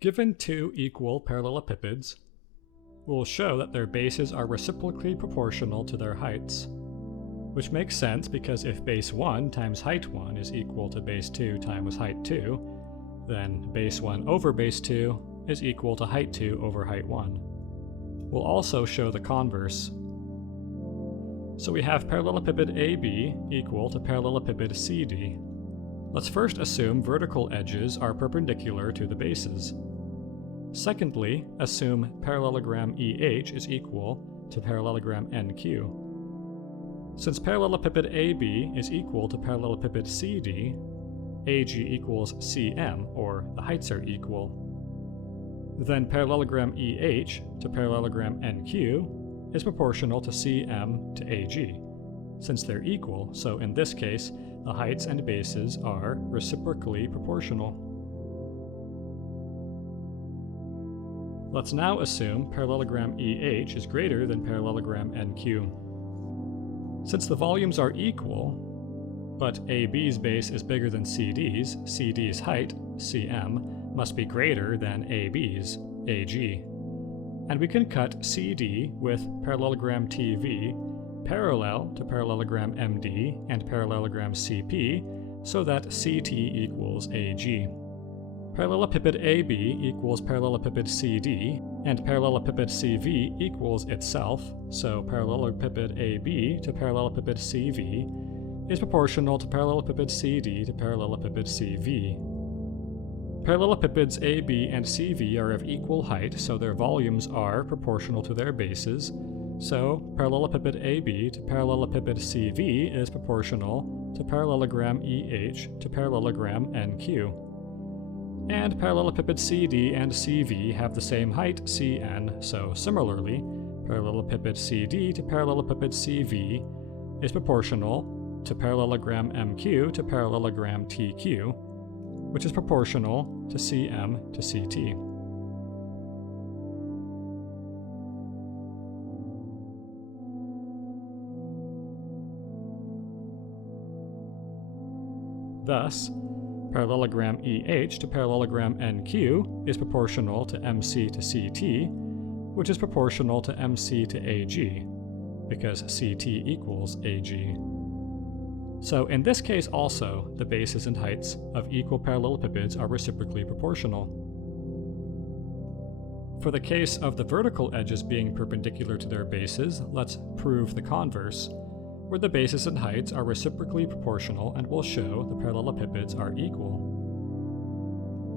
Given two equal parallelepipeds, we'll show that their bases are reciprocally proportional to their heights, which makes sense because if base 1 times height 1 is equal to base 2 times height 2, then base 1 over base 2 is equal to height 2 over height 1. We'll also show the converse. So we have parallelepiped AB equal to parallelepiped CD. Let's first assume vertical edges are perpendicular to the bases. Secondly, assume parallelogram EH is equal to parallelogram NQ. Since parallelepiped AB is equal to parallelepiped CD, AG equals CM, or the heights are equal. Then parallelogram EH to parallelogram NQ is proportional to CM to AG, since they're equal, so in this case, the heights and bases are reciprocally proportional. Let's now assume parallelogram EH is greater than parallelogram NQ. Since the volumes are equal, but AB's base is bigger than CD's, CD's height, CM, must be greater than AB's, AG. And we can cut CD with parallelogram TV parallel to parallelogram MD and parallelogram CP so that CT equals AG. Parallelepiped AB equals parallelepiped CD, and parallelepiped CV equals itself, so parallelepiped AB to parallelepiped CV is proportional to parallelepiped CD to parallelepiped CV. Parallelepipeds AB and CV are of equal height, so their volumes are proportional to their bases, so parallelepiped AB to parallelepiped CV is proportional to parallelogram EH to parallelogram NQ. And parallelepiped CD and CV have the same height, Cn, so similarly, parallelepiped CD to parallelepiped CV is proportional to parallelogram MQ to parallelogram TQ, which is proportional to Cm to Ct. Thus, parallelogram EH to parallelogram NQ is proportional to MC to CT, which is proportional to MC to AG, because CT equals AG. So in this case also, the bases and heights of equal parallelepipeds are reciprocally proportional. For the case of the vertical edges being perpendicular to their bases, let's prove the converse, where the bases and heights are reciprocally proportional and will show the parallelepipeds are equal.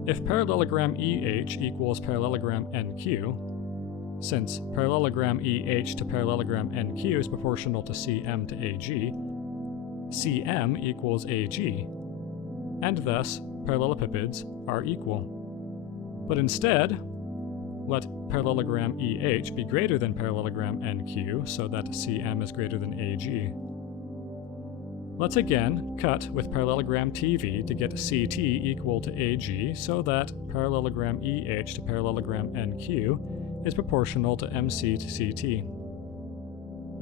If parallelogram EH equals parallelogram NQ, since parallelogram EH to parallelogram NQ is proportional to CM to AG, CM equals AG, and thus parallelepipeds are equal. But instead, let parallelogram EH be greater than parallelogram NQ so that CM is greater than AG. Let's again cut with parallelogram TV to get CT equal to AG so that parallelogram EH to parallelogram NQ is proportional to MC to CT.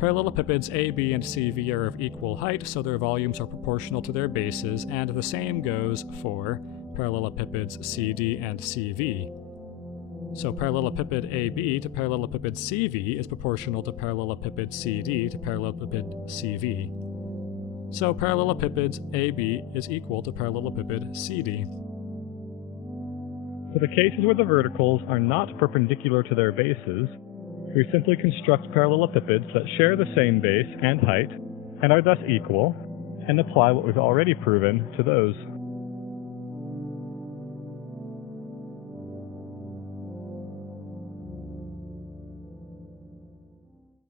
Parallelepipeds AB and CV are of equal height, so their volumes are proportional to their bases, and the same goes for parallelepipeds CD and CV. So parallelepiped AB to parallelepiped CV is proportional to parallelepiped CD to parallelepiped CV. So parallelepipeds AB is equal to parallelepiped CD. For the cases where the verticals are not perpendicular to their bases, we simply construct parallelepipeds that share the same base and height and are thus equal, and apply what we've already proven to those.